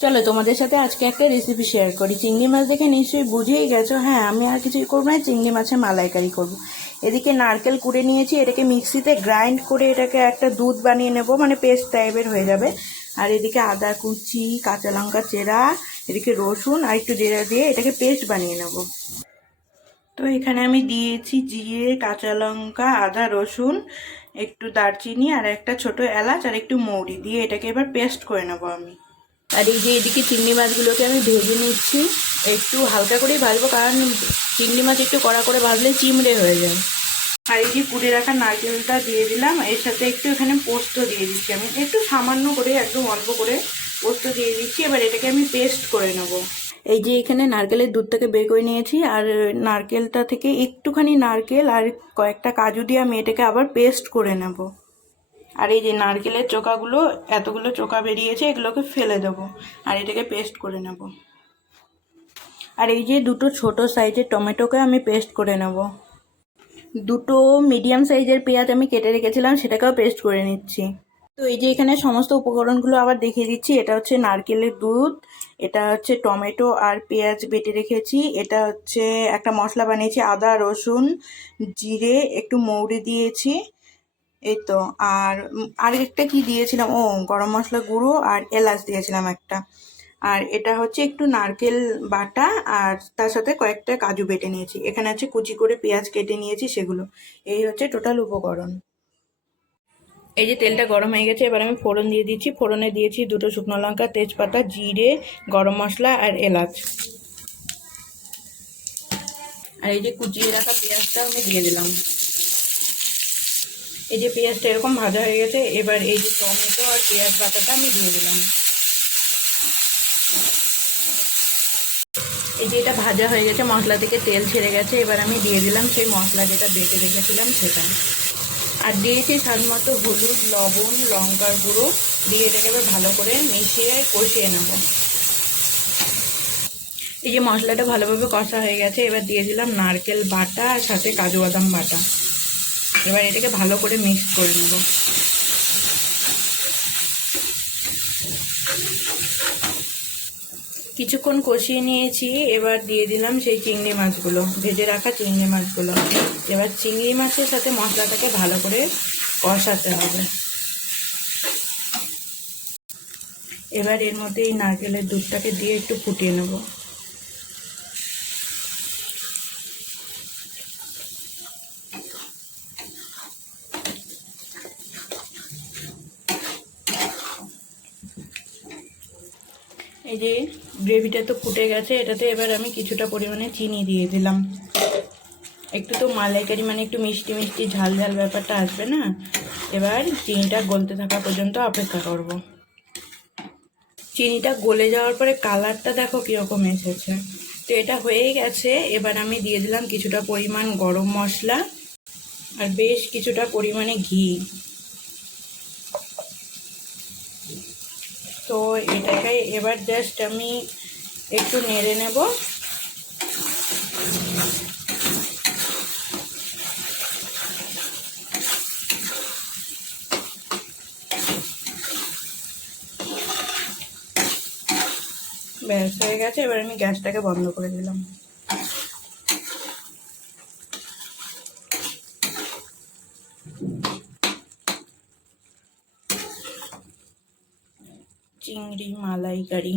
চলো তোমাদের সাথে আজকে একটা রেসিপি শেয়ার করি। চিংড়ি মাছ দেখে নিশ্চয়ই বুঝেই গেছো হ্যাঁ আমি আর কিছুই করব না, চিংড়ি মাছের মালাইকারি করব। এদিকে নারকেল কুড়ে নিয়েছি, এটাকে মিক্সিতে গ্রাইন্ড করে এটাকে একটা দুধ বানিয়ে নেব মানে পেস্ট টাইপের হয়ে যাবে। আর এদিকে আদা কুচি, কাঁচা লঙ্কা চেরা, এদিকে রসুন আর একটু জিরা দিয়ে এটাকে পেস্ট বানিয়ে নেব। তো এখানে আমি দিয়েছি জিরে, কাঁচা লঙ্কা, আদা, রসুন, একটু দারচিনি আর একটা ছোট এলাচ আর একটু মৌরি দিয়ে এটাকে এবার পেস্ট করে নেব আমি। আর এই যে এদিকে চিংড়ি মাছগুলোকে আমি ভেজে নিচ্ছি। একটু হালকা করেই ভাজবো কারণ চিংড়ি মাছ একটু কড়া করে ভাজলে চিমড়ে হয়ে যায়। আর এই যে কুড়ে রাখা নারকেলটা দিয়ে দিলাম এর সাথে একটু এখানে পোস্ত দিয়ে দিচ্ছি আমি। একটু সামান্য করে একদম অল্প করে পোস্ত দিয়ে দিচ্ছি এবার এটাকে আমি পেস্ট করে নেব। এই যে এখানে নারকেলের দুধটাকে বের করে নিয়েছি আর নারকেলটা থেকে একটুখানি নারকেল আর কয়েকটা কাজু দিয়ে আমি এটাকে আবার পেস্ট করে নেব। আর এই যে নারকেলের চোকাগুলো এতগুলো চোকা বেরিয়েছে, এগুলোকে ফেলে দেবো আর এটাকে পেস্ট করে নেব। আর এই যে দুটো ছোট সাইজের টমেটোকে আমি পেস্ট করে নেব। দুটো মিডিয়াম সাইজের পেঁয়াজ আমি কেটে রেখেছিলাম, সেটাকেও পেস্ট করে নিচ্ছি। তো এই যে এখানে সমস্ত উপকরণগুলো আবার দেখিয়ে দিচ্ছি, এটা হচ্ছে নারকেলের দুধ, এটা হচ্ছে টমেটো আর পেঁয়াজ বেটে রেখেছি, এটা হচ্ছে একটা মশলা বানিয়েছি, আদা, রসুন, জিরে, একটু মৌরি দিয়েছি। এই তো আর আরেকটা কি দিয়েছিলাম? ও, গরম মশলা গুঁড়ো আর এলাচ দিয়েছিলাম একটা। আর এটা হচ্ছে একটু নারকেল বাটা আর তার সাথে কয়েকটা কাজু বেটে নিয়েছি। এখানে আছে কুচি করে পেঁয়াজ কেটে নিয়েছি সেগুলো। এই হচ্ছে টোটাল উপকরণ। এই যে তেলটা গরম হয়ে গেছে, এবার আমি ফোড়ন দিয়ে দিচ্ছি। ফোড়নে দিয়েছি দুটো শুকনো লঙ্কা, তেজপাতা, জিরে, গরম মশলা আর এলাচ। আর এই যে কুচিয়ে রাখা পেঁয়াজটা আমি দিয়ে দিলাম। এই যে পেঁয়াজটা এরকম ভাজা হয়ে গেছে, এবার এই যে টমেটো আর পেঁয়াজ বাটাটা আমি দিয়ে দিলাম। এই যে এটা ভাজা হয়ে গেছে, মশলা থেকে তেল ছেড়ে গেছে, এবার আমি দিয়ে দিলাম সেই মশলা যেটা বেটে রেখেছিলাম সেটা। আর দিয়েছি স্বাদ মতো হলুদ, লবণ, লঙ্কার গুঁড়ো, দিয়ে এটাকে এবার ভালো করে মিশিয়ে কষিয়ে নেব। এই যে মশলাটা ভালোভাবে কষা হয়ে গেছে, এবার দিয়ে দিলাম নারকেল বাটা আর সাথে কাজু বাদাম বাটা। এবার এটাকে ভালো করে মিক্স করে নেব। কিছুক্ষণ কষিয়ে নিয়েছি, এবার দিয়ে দিলাম সেই চিংড়ি মাছগুলো, ভেজে রাখা চিংড়ি মাছগুলো। এবার চিংড়ি মাছের সাথে মশলাটাকে ভালো করে কষাতে হবে। এবার এর মধ্যে এই নারকেলের দুধটাকে দিয়ে একটু ফুটিয়ে নেব। এই যে গ্রেভিটা তো ফুটে গেছে, এটাতে এবার আমি কিছুটা পরিমাণে চিনি দিয়ে দিলাম। একটু তো মালাইকারি মানে একটু মিষ্টি মিষ্টি ঝাল ঝাল ব্যাপারটা আসবে না? এবার চিনিটা গলতে থাকা পর্যন্ত অপেক্ষা করব। চিনিটা গলে যাওয়ার পরে কালারটা দেখো কীরকম এসেছে। তো এটা হয়েই গেছে, এবার আমি দিয়ে দিলাম কিছুটা পরিমাণ গরম মশলা আর বেশ কিছুটা পরিমাণে ঘি। তো এটাকে এবার জাস্ট আমি একটু নেড়ে নেব। ব্যাস, হয়ে গেছে। এবার আমি গ্যাসটাকে বন্ধ করে দিলাম। চিংড়ি মালাইকারি